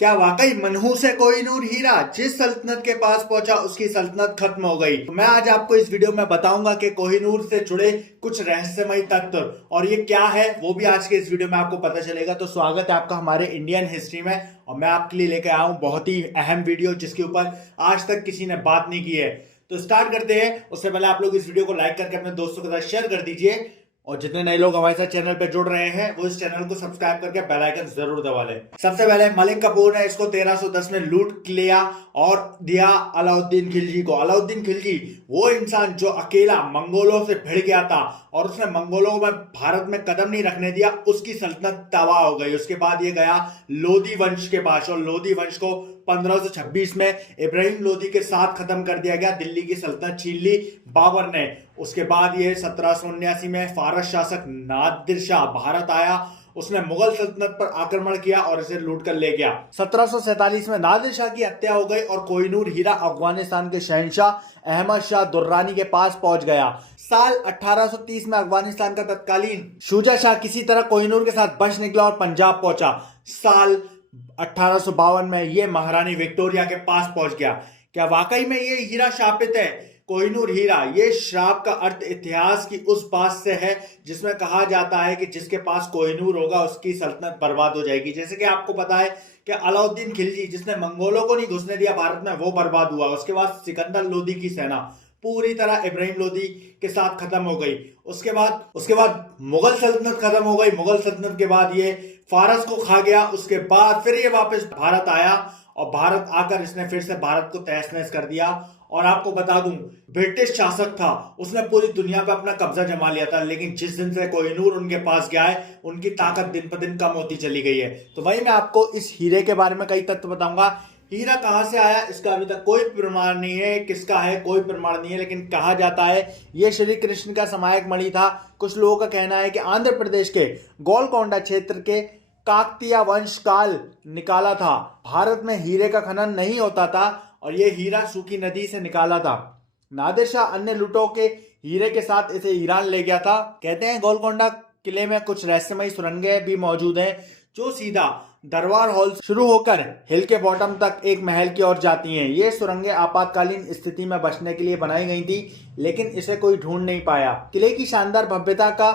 क्या वाकई मनहूस है कोहिनूर हीरा? जिस सल्तनत के पास पहुंचा उसकी सल्तनत खत्म हो गई। मैं आज आपको इस वीडियो में बताऊंगा कि कोहिनूर से जुड़े कुछ रहस्यमयी तथ्य और ये क्या है वो भी आज के इस वीडियो में आपको पता चलेगा। तो स्वागत है आपका हमारे इंडियन हिस्ट्री में और मैं आपके लिए लेकर आया हूं बहुत ही अहम वीडियो जिसके ऊपर आज तक किसी ने बात नहीं की है। तो स्टार्ट करते हैं। उससे पहले आप लोग इस वीडियो को लाइक करके अपने दोस्तों के साथ शेयर कर दीजिए और जितने नए लोग हमारे साथ चैनल पे जुड़ रहे हैं वो इस चैनल को सब्सक्राइब करके बेल आइकन जरूर दबा लें। सबसे पहले मलिक कपूर ने इसको 1310 में लूट लिया और दिया अलाउद्दीन खिलजी को। अलाउद्दीन खिलजी वो इंसान जो अकेला मंगोलों से भिड़ गया था और उसने मंगोलों में भारत में कदम नहीं रखने दिया, उसकी सल्तनत तबाह हो गई। उसके बाद ये गया लोधी वंश के पास और लोधी वंश को 1526 में इब्राहिम लोधी के साथ खत्म कर दिया गया। दिल्ली की सल्तनत छीन ली बाबर ने। उसके बाद ये 1779 में फारस शासक नादिर शाह भारत आया। उसने मुगल सल्तनत पर आक्रमण किया और इसे लूट कर ले गया। 1747 में नादिर शाह की हत्या हो गई और कोहिनूर हीरा अफगानिस्तान के शहंशाह अहमद शाह दुर्रानी के पास पहुंच गया। साल 1830 में अफगानिस्तान का तत्कालीन शुजा शाह किसी तरह कोहिनूर के साथ बच निकला और पंजाब पहुंचा। साल 1852 में ये महारानी विक्टोरिया के पास पहुंच गया। क्या वाकई में ये हीरा शापित है? कोहिनूर हीरा, ये श्राप का अर्थ इतिहास की उस बात से है जिसमें कहा जाता है कि जिसके पास कोहिनूर होगा उसकी सल्तनत बर्बाद हो जाएगी। जैसे कि आपको पता है कि अलाउद्दीन खिलजी जिसने मंगोलों को नहीं घुसने दिया भारत में वो बर्बाद हुआ। उसके बाद सिकंदर लोदी की सेना पूरी तरह इब्राहिम लोदी के साथ खत्म हो गई। उसके बाद मुगल सल्तनत खत्म हो गई। मुगल सल्तनत के बाद ये फारस को खा गया। उसके बाद फिर ये वापस भारत आया और भारत आकर इसने फिर से भारत को तहस नहस कर दिया। और आपको बता दूं, ब्रिटिश शासक था, उसने पूरी दुनिया पे अपना कब्जा जमा लिया था, लेकिन जिस दिन से कोहिनूर उनके पास गया है उनकी ताकत दिन पर दिन कम होती चली गई है। तो वही मैं आपको इस हीरे के बारे में कई तथ्य बताऊंगा। हीरा कहां से आया इसका अभी तक कोई प्रमाण नहीं है, किसका है कोई प्रमाण नहीं है, लेकिन कहा जाता है यह श्री कृष्ण का समायक मणि था। कुछ लोगों का कहना है कि आंध्र प्रदेश के गोलकोंडा क्षेत्र के काकतीय वंश काल निकाला था। भारत में हीरे का खनन नहीं होता था और यह हीरा सूखी नदी से निकाला था। नादिर शाह अन्य लूटों के हीरे के साथ इसे ईरान ले गया था। कहते हैं गोलकोंडा किले में कुछ रहस्यमयी सुरंगें भी मौजूद हैं जो सीधा दरबार हॉल शुरू होकर हिल के बॉटम तक एक महल की ओर जाती हैं। ये सुरंगें आपातकालीन स्थिति में बचने के लिए बनाई गई थी, लेकिन इसे कोई ढूंढ नहीं पाया। किले की शानदार भव्यता का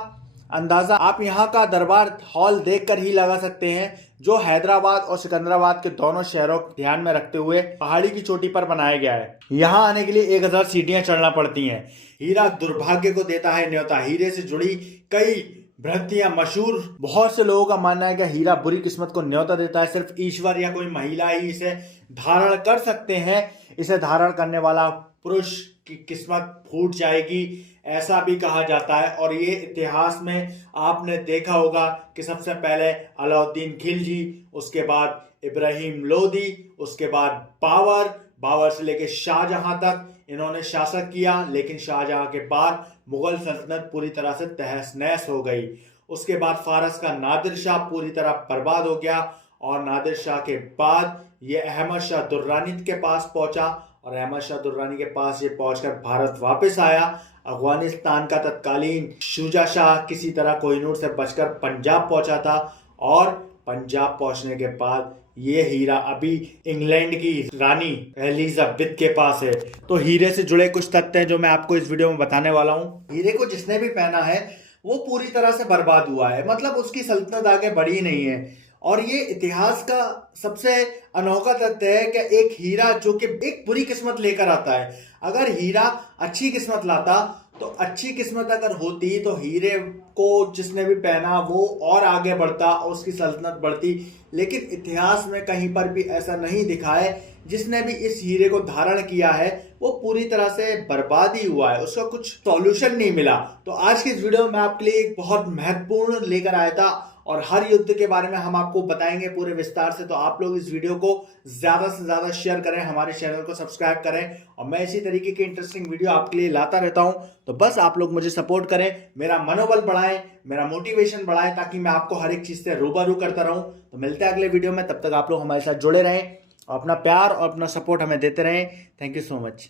अंदाजा आप यहाँ का दरबार हॉल देखकर ही लगा सकते हैं, जो हैदराबाद और सिकंदराबाद के दोनों शहरों को ध्यान में रखते हुए पहाड़ी की चोटी पर बनाया गया है। यहाँ आने के लिए 1000 सीढ़ियां चढ़ना पड़ती हैं। हीरा दुर्भाग्य को देता है न्योता। हीरे से जुड़ी कई भ्रांतियां मशहूर। बहुत से लोगों का मानना है कि हीरा बुरी किस्मत को न्योता देता है। सिर्फ ईश्वर या कोई महिला ही इसे धारण कर सकते हैं। इसे धारण करने वाला पुरुष की किस्मत फूट जाएगी, ऐसा भी कहा जाता है। और ये इतिहास में आपने देखा होगा कि सबसे पहले अलाउद्दीन खिलजी, उसके बाद इब्राहिम लोदी, उसके बाद बाबर से लेकर शाहजहां तक इन्होंने शासक किया, लेकिन शाहजहां के बाद मुगल सल्तनत पूरी तरह से तहस नहस हो गई। उसके बाद फारस का नादिर शाह पूरी तरह बर्बाद हो गया और नादिर शाह के बाद ये अहमद शाह दुर्रानी के पास पहुंचा और अहमद शाह दुर्रानी के पास ये पहुंचकर भारत वापस आया। अफगानिस्तान का तत्कालीन शुजा शाह किसी तरह कोहिनूर से बचकर पंजाब पहुंचा था और पंजाब पहुंचने के बाद ये हीरा अभी इंग्लैंड की रानी एलिजाबेथ के पास है। तो हीरे से जुड़े कुछ तथ्य हैं जो मैं आपको इस वीडियो में बताने वाला हूं। हीरे को जिसने भी पहना है वो पूरी तरह से बर्बाद हुआ है, मतलब उसकी सल्तनत आगे बढ़ी नहीं है। और ये इतिहास का सबसे अनोखा तथ्य है कि एक हीरा जो कि एक बुरी किस्मत लेकर आता है। अगर हीरा अच्छी किस्मत लाता तो अच्छी किस्मत अगर होती तो हीरे को जिसने भी पहना वो और आगे बढ़ता और उसकी सल्तनत बढ़ती, लेकिन इतिहास में कहीं पर भी ऐसा नहीं दिखा है। जिसने भी इस हीरे को धारण किया है वो पूरी तरह से बर्बाद ही हुआ है, उसका कुछ सॉल्यूशन नहीं मिला। तो आज की इस वीडियो में आपके लिए एक बहुत महत्वपूर्ण लेकर आया था और हर युद्ध के बारे में हम आपको बताएंगे पूरे विस्तार से। तो आप लोग इस वीडियो को ज्यादा से ज्यादा शेयर करें, हमारे चैनल को सब्सक्राइब करें और मैं इसी तरीके की इंटरेस्टिंग वीडियो आपके लिए लाता रहता हूं। तो बस आप लोग मुझे सपोर्ट करें, मेरा मनोबल बढ़ाएं, मेरा मोटिवेशन बढ़ाएं, ताकि मैं आपको हर एक चीज से रूबरू करता रहूं। तो मिलते हैं अगले वीडियो में, तब तक आप लोग हमारे साथ जुड़े रहें और अपना प्यार और अपना सपोर्ट हमें देते रहें। Thank you so much.